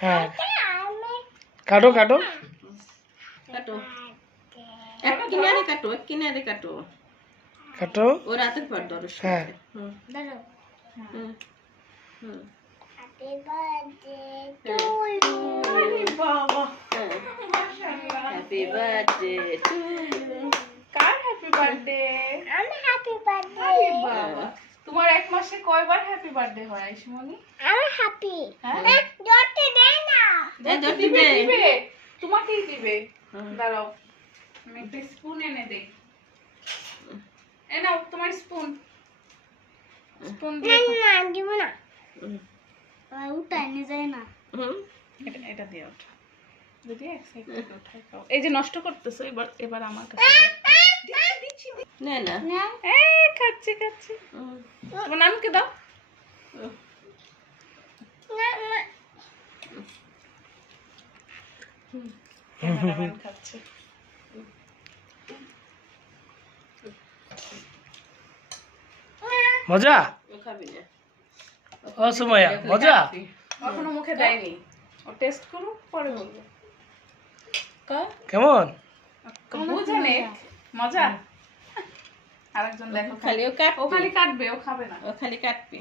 হ্যাঁ কাটো কাটো কাটো এক কিনারে কাটো এক কিনারে কাটো কাটো ও রাতের পর ধরো হ্যাঁ ধরো Happy birthday to আরে বাবা হ্যাপি বার্থডে টু ইউ কার happy birthday I'm happy birthday. আরে বাবা তোমার এক মাসে কয়বার হ্যাপি বার্থডে হয় আইসুমনি I'm happy. হ্যাঁ Dotty Dana. দিবে দিবে তোমাকেই দিবে হুম। দাঁড়াও আমি একটা স্পুন এনে দেই এ নাও তোমার স্পুন স্পুন দিয়ে না দিব না উঠাই নিয়ে যায় না এটা দিয়ে ওঠা যদি এক সাইড থেকে উঠাই খাও এই যে নষ্ট করতেছো এবার এবার আমার কাছে দিচ্ছি না না না এই খাচ্ছি খাচ্ছি তোমার নামকে দাও ক্যামেরাম্যান খাচ্ছে মজা ও খাবি না ও সুমাইয়া মজা এখনো মুখে দেয়নি ও টেস্ট করুক পরে বলবো কেমন বুঝে নে মজা আরেকজন দেখো খালি ও কাট ও খালি কাটবে ও খাবে না ও খালি কাটবি